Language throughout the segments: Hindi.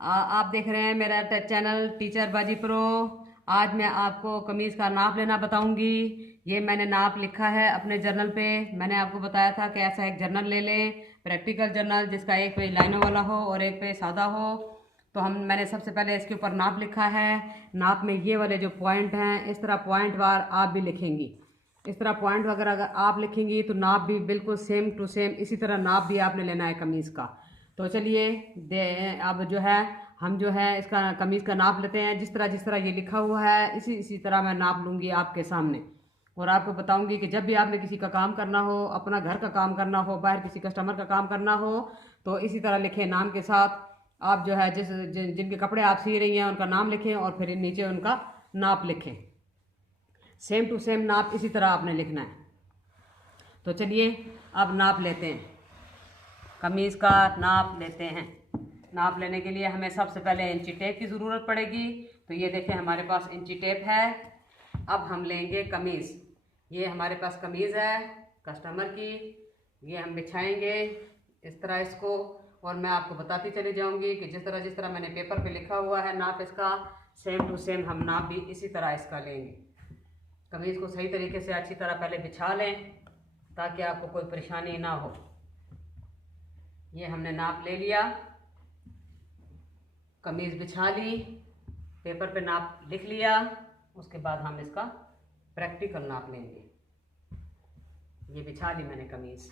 आप देख रहे हैं मेरा चैनल टीचर बाजी प्रो। आज मैं आपको कमीज़ का नाप लेना बताऊंगी। ये मैंने नाप लिखा है अपने जर्नल पे। मैंने आपको बताया था कि ऐसा एक जर्नल ले लें, प्रैक्टिकल जर्नल, जिसका एक पेज लाइनों वाला हो और एक पेज सादा हो। तो मैंने सबसे पहले इसके ऊपर नाप लिखा है। नाप में ये वाले जो पॉइंट हैं, इस तरह पॉइंट वार आप भी लिखेंगी। इस तरह पॉइंट वगैरह अगर आप लिखेंगी तो नाप भी बिल्कुल सेम टू सेम इसी तरह नाप भी आपने लेना है कमीज़ का। तो चलिए अब जो है हम जो है इसका कमीज़ का नाप लेते हैं। जिस तरह ये लिखा हुआ है इसी तरह मैं नाप लूँगी आपके सामने, और आपको बताऊंगी कि जब भी आपने किसी का काम करना हो, अपना घर का काम करना हो, बाहर किसी कस्टमर का काम करना हो, तो इसी तरह लिखें नाम के साथ। आप जो है जिनके कपड़े आप सी रही हैं उनका नाम लिखें और फिर नीचे उनका नाप लिखें। सेम टू सेम नाप इसी तरह आपने लिखना है। तो चलिए अब नाप लेते हैं, कमीज़ का नाप लेते हैं। नाप लेने के लिए हमें सबसे पहले इंची टेप की ज़रूरत पड़ेगी। तो ये देखें हमारे पास इंची टेप है। अब हम लेंगे कमीज़। ये हमारे पास कमीज़ है कस्टमर की। ये हम बिछाएंगे इस तरह इसको, और मैं आपको बताती चली जाऊंगी कि जिस तरह मैंने पेपर पे लिखा हुआ है नाप इसका, सेम टू सेम हम नाप भी इसी तरह इसका लेंगे। कमीज़ को सही तरीके से अच्छी तरह पहले बिछा लें ताकि आपको कोई परेशानी ना हो। ये हमने नाप ले लिया, कमीज़ बिछा ली, पेपर पे नाप लिख लिया। उसके बाद हम इसका प्रैक्टिकल नाप लेंगे। ये बिछा ली मैंने कमीज़।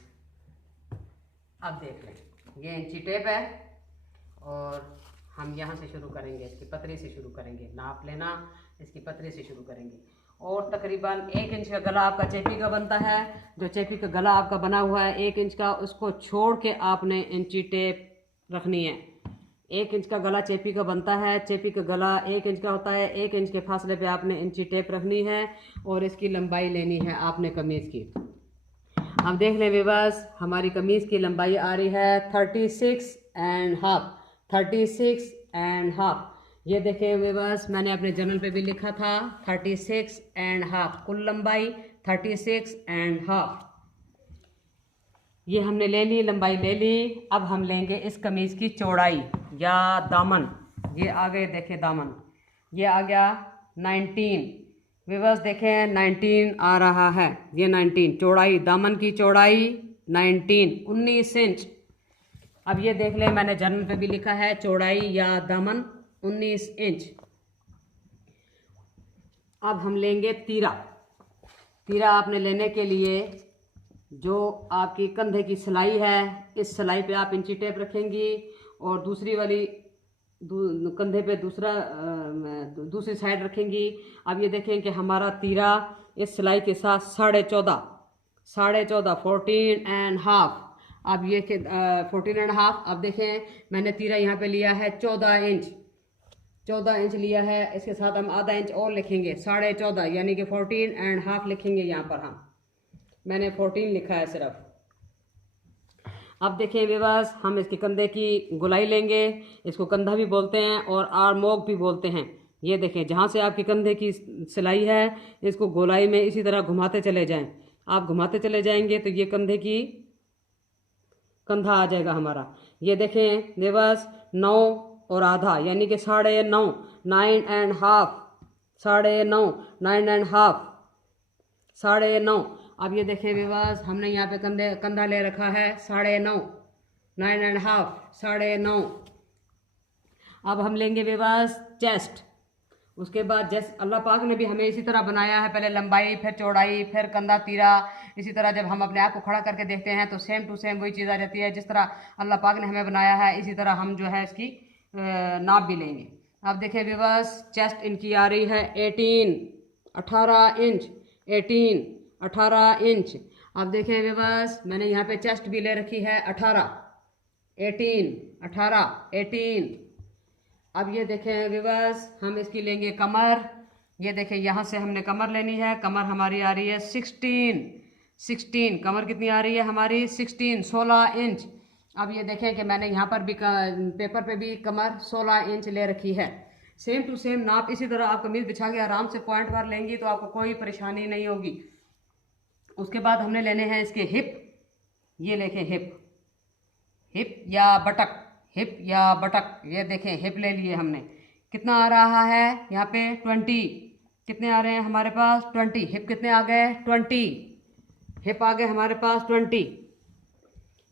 अब देख लें, ये इंची टेप है और हम यहाँ से शुरू करेंगे, इसकी पतरी से शुरू करेंगे नाप लेना। इसकी पतरी से शुरू करेंगे और तकरीबन 1 इंच का गला आपका चेपी का बनता है। जो चेपी का गला आपका बना हुआ है 1 इंच का, उसको छोड़ के आपने इंची टेप रखनी है। 1 इंच का गला चेपी का बनता है। चेपी का गला 1 इंच का होता है। 1 इंच के फासले पे आपने इंची टेप रखनी है और इसकी लंबाई लेनी है आपने कमीज़ की। अब देख लें व्यूअर्स, हमारी कमीज़ की लंबाई आ रही है 36 एंड हाफ। 36 and half. ये देखें व्यूअर्स, मैंने अपने जर्नल पे भी लिखा था 36 एंड हाफ। कुल लंबाई 36 एंड हाफ। ये हमने ले ली, लंबाई ले ली। अब हम लेंगे इस कमीज़ की चौड़ाई या दामन। ये आ गए, देखें दामन, ये आ गया 19। व्यूअर्स देखें 19 आ रहा है। ये 19 चौड़ाई, दामन की चौड़ाई 19 इंच। अब ये देख लें, मैंने जर्नल पे भी लिखा है चौड़ाई या दामन 19 इंच। अब हम लेंगे तीरा। तीरा आपने लेने के लिए जो आपकी कंधे की सिलाई है, इस सिलाई पे आप इंची टेप रखेंगी और दूसरी वाली कंधे पे दूसरी साइड रखेंगी। अब ये देखें कि हमारा तीरा इस सिलाई के साथ 14.5 14 एंड हाफ। अब ये 14 एंड हाफ। अब देखें मैंने तीरा यहाँ पे लिया है 14 इंच। 14 इंच लिया है, इसके साथ हम आधा इंच और लिखेंगे 14.5, यानी कि 14 एंड हाफ लिखेंगे। यहाँ पर मैंने 14 लिखा है सिर्फ। अब देखिए व्यूअर्स, हम इसके कंधे की गोलाई लेंगे। इसको कंधा भी बोलते हैं और आर्मोक भी बोलते हैं। ये देखें, जहाँ से आपकी कंधे की सिलाई है, इसको गोलाई में इसी तरह घुमाते चले जाएं। आप घुमाते चले जाएंगे तो ये कंधा आ जाएगा हमारा। ये देखें व्यूअर्स, 9 और आधा, यानी कि 9.5, 9 एंड हाफ, 9.5, 9 एंड हाफ, 9.5। अब ये देखें व्यूअर्स, हमने यहाँ पे कंधा ले रखा है 9.5, 9 एंड हाफ, 9.5। अब हम लेंगे व्यूअर्स चेस्ट। उसके बाद जैसे अल्लाह पाक ने भी हमें इसी तरह बनाया है, पहले लंबाई, फिर चौड़ाई, फिर कंधा, तीरा। इसी तरह जब हम अपने आप को खड़ा करके देखते हैं तो सेम टू सेम वही चीज़ आ जाती है। जिस तरह अल्लाह पाक ने हमें बनाया है, इसी तरह हम जो है इसकी नाप भी लेंगे। अब देखिए व्यूअर्स, चेस्ट इनकी आ रही है 18 इंच। 18 इंच। अब देखें व्यूअर्स, मैंने यहाँ पे चेस्ट भी ले रखी है 18। अब ये देखें व्यूअर्स, हम इसकी लेंगे कमर। ये देखें, यहाँ से हमने कमर लेनी है। कमर हमारी आ रही है 16। कमर कितनी आ रही है हमारी? 16 इंच। अब ये देखें कि मैंने यहाँ पर भी पेपर पे भी कमर 16 इंच ले रखी है। सेम टू सेम नाप इसी तरह आप कमीज बिछा के आराम से पॉइंट बार लेंगी तो आपको कोई परेशानी नहीं होगी। उसके बाद हमने लेने हैं इसके हिप। ये लेखें हिप या बटक, हिप या बटक, ये देखें हिप ले लिए हमने, कितना आ रहा है यहाँ पे 20, कितने आ रहे हैं हमारे पास 20, हिप कितने आ गए 20, हिप आ गए हमारे पास 20,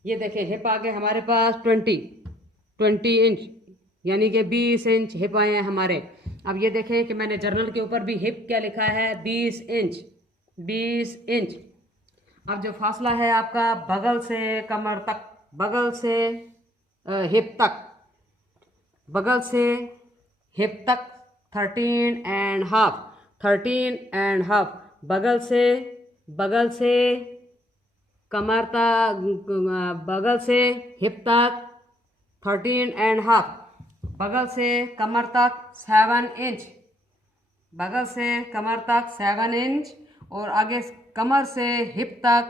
ये देखें हिप आ गए हमारे पास 20 इंच, यानी कि 20 इंच हिप आए हैं हमारे। अब ये देखें कि मैंने जर्नल के ऊपर भी हिप क्या लिखा है 20 इंच, 20 इंच। अब जो फासला है आपका बगल से कमर तक, बगल से हिप तक, बगल से हिप तक 13.5, 13.5, बगल से कमर तक, बगल से हिप तक 13.5, बगल से कमर तक 7 इंच, बगल से कमर तक 7 इंच, और आगे कमर से हिप तक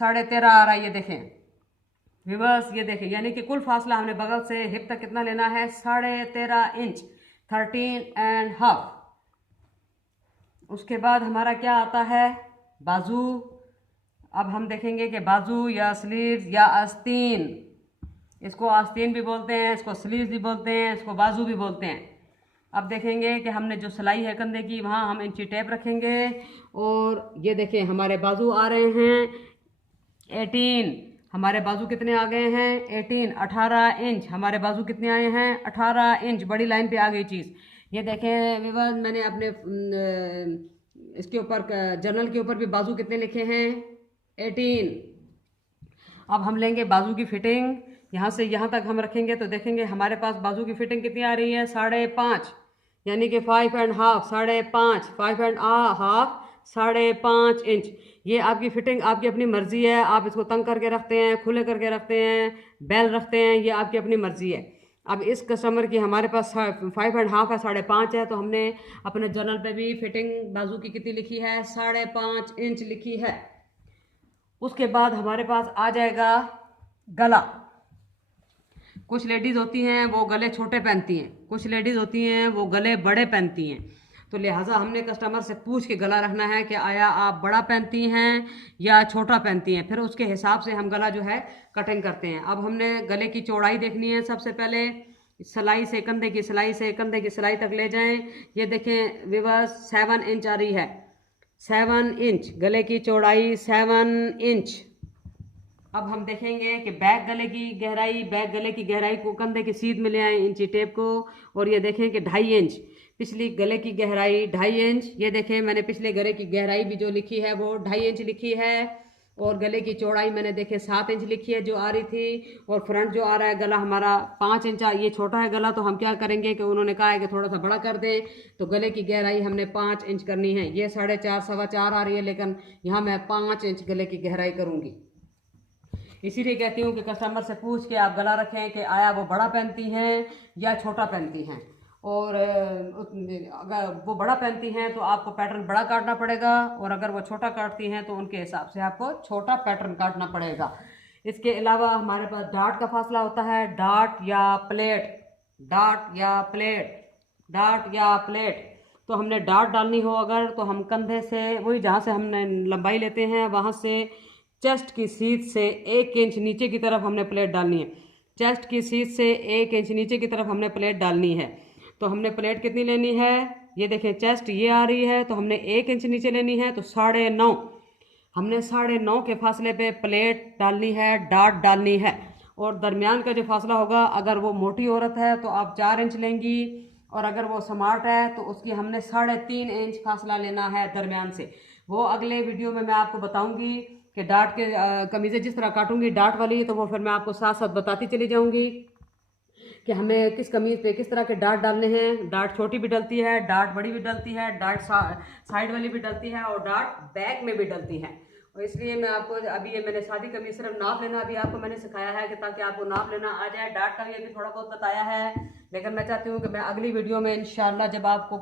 13.5 आ रहा है। ये देखें रिवर्स, ये देखें यानी कि कुल फासला हमने बगल से हिप तक कितना लेना है 13.5 इंच, 13.5। उसके बाद हमारा क्या आता है बाजू। अब हम देखेंगे कि बाजू या स्लीव्स या आस्तीन, इसको आस्तीन भी बोलते हैं, इसको स्लीव्स भी बोलते हैं, इसको बाजू भी बोलते हैं। अब देखेंगे कि हमने जो सिलाई है कंधे की वहाँ हम इंची टेप रखेंगे, और ये देखें हमारे बाजू आ रहे हैं 18, हमारे बाजू कितने आ गए हैं 18, 18 इंच हमारे बाजू कितने आए हैं 18 इंच, बड़ी लाइन पे आ गई चीज़। ये देखें विवाद, मैंने अपने इसके ऊपर जर्नल के ऊपर भी बाजू कितने लिखे हैं 18। अब हम लेंगे बाजू की फिटिंग, यहाँ से यहाँ तक हम रखेंगे तो देखेंगे हमारे पास बाजू की फिटिंग कितनी आ रही है 5.5, यानी कि 5.5, 5.5, 5.5, 5.5 इंच। ये आपकी फिटिंग आपकी अपनी मर्जी है, आप इसको तंग करके रखते हैं, खुले करके रखते हैं, बेल रखते हैं, ये आपकी अपनी मर्जी है। अब इस कस्टमर की हमारे पास 5.5 है, 5.5 है, तो हमने अपने जर्नल पे भी फिटिंग बाजू की कितनी लिखी है 5.5 इंच लिखी है। उसके बाद हमारे पास आ जाएगा गला। कुछ लेडीज़ होती हैं वो गले छोटे पहनती हैं, कुछ लेडीज़ होती हैं वो गले बड़े पहनती हैं, तो लिहाजा हमने कस्टमर से पूछ के गला रखना है कि आया आप बड़ा पहनती हैं या छोटा पहनती हैं, फिर उसके हिसाब से हम गला जो है कटिंग करते हैं। अब हमने गले की चौड़ाई देखनी है, सबसे पहले सिलाई से कंधे की सिलाई से कंधे की सिलाई तक ले जाएं। ये देखें विवर्स 7 इंच आ रही है, 7 इंच गले की चौड़ाई 7 इंच। अब हम देखेंगे कि बैक गले की गहराई, बैक गले की गहराई को कंधे की सीध में ले आए इंची टेप को, और ये देखें कि 2.5 इंच पिछली गले की गहराई 2.5 इंच। ये देखें मैंने पिछले गले की गहराई भी जो लिखी है वो 2.5 इंच लिखी है, और गले की चौड़ाई मैंने देखे 7 इंच लिखी है जो आ रही थी, और फ्रंट जो आ रहा है गला हमारा 5 इंच। ये छोटा है गला, तो हम क्या करेंगे कि उन्होंने कहा है कि थोड़ा सा बड़ा कर दें, तो गले की गहराई हमने 5 इंच करनी है। ये 4.5 4.25 आ रही है, लेकिन यहाँ मैं 5 इंच गले की गहराई करूँगी। इसीलिए कहती हूँ कि कस्टमर से पूछ के आप गला रखें कि आया वो बड़ा पहनती हैं या छोटा पहनती हैं, और अगर वो बड़ा पहनती हैं तो आपको पैटर्न बड़ा काटना पड़ेगा, और अगर वो छोटा काटती हैं तो उनके हिसाब से आपको छोटा पैटर्न काटना पड़ेगा। इसके अलावा हमारे पास डार्ट का फासला होता है, डार्ट या प्लेट, डार्ट या प्लेट, डार्ट या प्लेट। तो हमने डार्ट डालनी हो अगर, तो हम कंधे से वही जहाँ से हमने लंबाई लेते हैं वहाँ से चेस्ट की सीध से 1 इंच नीचे की तरफ हमने प्लेट डालनी है, चेस्ट की सीध से 1 इंच नीचे की तरफ हमने प्लेट डालनी है। तो हमने प्लेट कितनी लेनी है, ये देखें चेस्ट ये आ रही है, तो हमने 1 इंच नीचे लेनी है, तो 9.5, हमने 9.5 के फासले पे प्लेट डालनी है, डार्ट डालनी है। और दरमियान का जो फासला होगा, अगर वो मोटी औरत है तो आप 4 इंच लेंगी, और अगर वो स्मार्ट है तो उसकी हमने 3.5 इंच फासला लेना है दरमियान से। वो अगले वीडियो में मैं आपको बताऊंगी कि डार्ट के कमीज़ें जिस तरह काटूंगी डार्ट वाली, तो वो फिर मैं आपको साथ साथ बताती चली जाऊंगी कि हमें किस कमीज़ पे किस तरह के डार्ट डालने हैं। डार्ट छोटी भी डलती है, डार्ट बड़ी भी डलती है, डार्ट साइड वाली भी डलती है, और डार्ट बैक में भी डलती है। और इसलिए मैं आपको अभी ये मैंने सादी कमीज सिर्फ नाप लेना अभी आपको मैंने सिखाया है कि ताकि आपको नाप लेना आ जाए। डार्ट का भी अभी थोड़ा बहुत बताया है, लेकिन मैं चाहती हूँ कि मैं अगली वीडियो में इंशाल्लाह जब आपको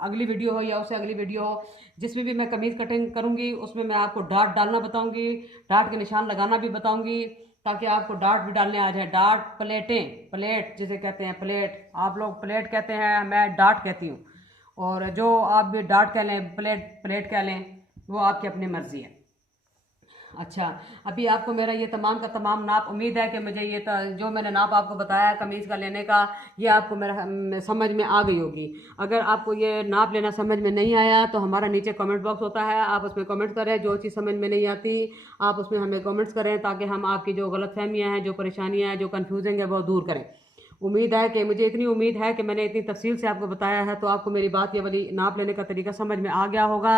अगली वीडियो हो या उससे अगली वीडियो हो, जिसमें भी मैं कमीज़ कटिंग करूँगी उसमें मैं आपको डार्ट डालना बताऊँगी, डार्ट के निशान लगाना भी बताऊँगी, ताकि आपको डार्ट भी डालने आ जाए। डार्ट प्लेटें, प्लेट जिसे कहते हैं, प्लेट आप लोग प्लेट कहते हैं, मैं डार्ट कहती हूँ, और जो आप भी डार्ट कह लें प्लेट कह लें, वो आपकी अपनी मर्जी है। अच्छा, अभी आपको मेरा ये तमाम का तमाम नाप, उम्मीद है कि मुझे ये जो मैंने नाप आपको बताया कमीज़ का लेने का, ये आपको मेरा समझ में आ गई होगी। अगर आपको ये नाप लेना समझ में नहीं आया तो हमारा नीचे कमेंट बॉक्स होता है, आप उसमें कमेंट करें। जो चीज़ समझ में नहीं आती आप उसमें हमें कमेंट्स करें, ताकि हम आपकी जो गलतफहमियाँ हैं, जो परेशानियाँ हैं, जो कन्फ्यूजन है, वो दूर करें। उम्मीद है कि मुझे इतनी उम्मीद है कि मैंने इतनी तफसील से आपको बताया है, तो आपको मेरी बात, ये वाली नाप लेने का तरीका समझ में आ गया होगा।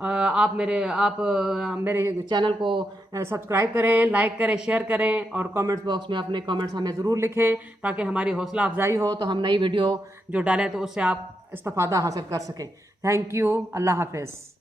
आप मेरे चैनल को सब्सक्राइब करें, लाइक करें, शेयर करें, और कमेंट्स बॉक्स में अपने कमेंट्स हमें ज़रूर लिखें, ताकि हमारी हौसला अफजाई हो, तो हम नई वीडियो जो डालें तो उससे आप इस्तेफादा हासिल कर सकें। Thank you. अल्लाह हाफ़िज़।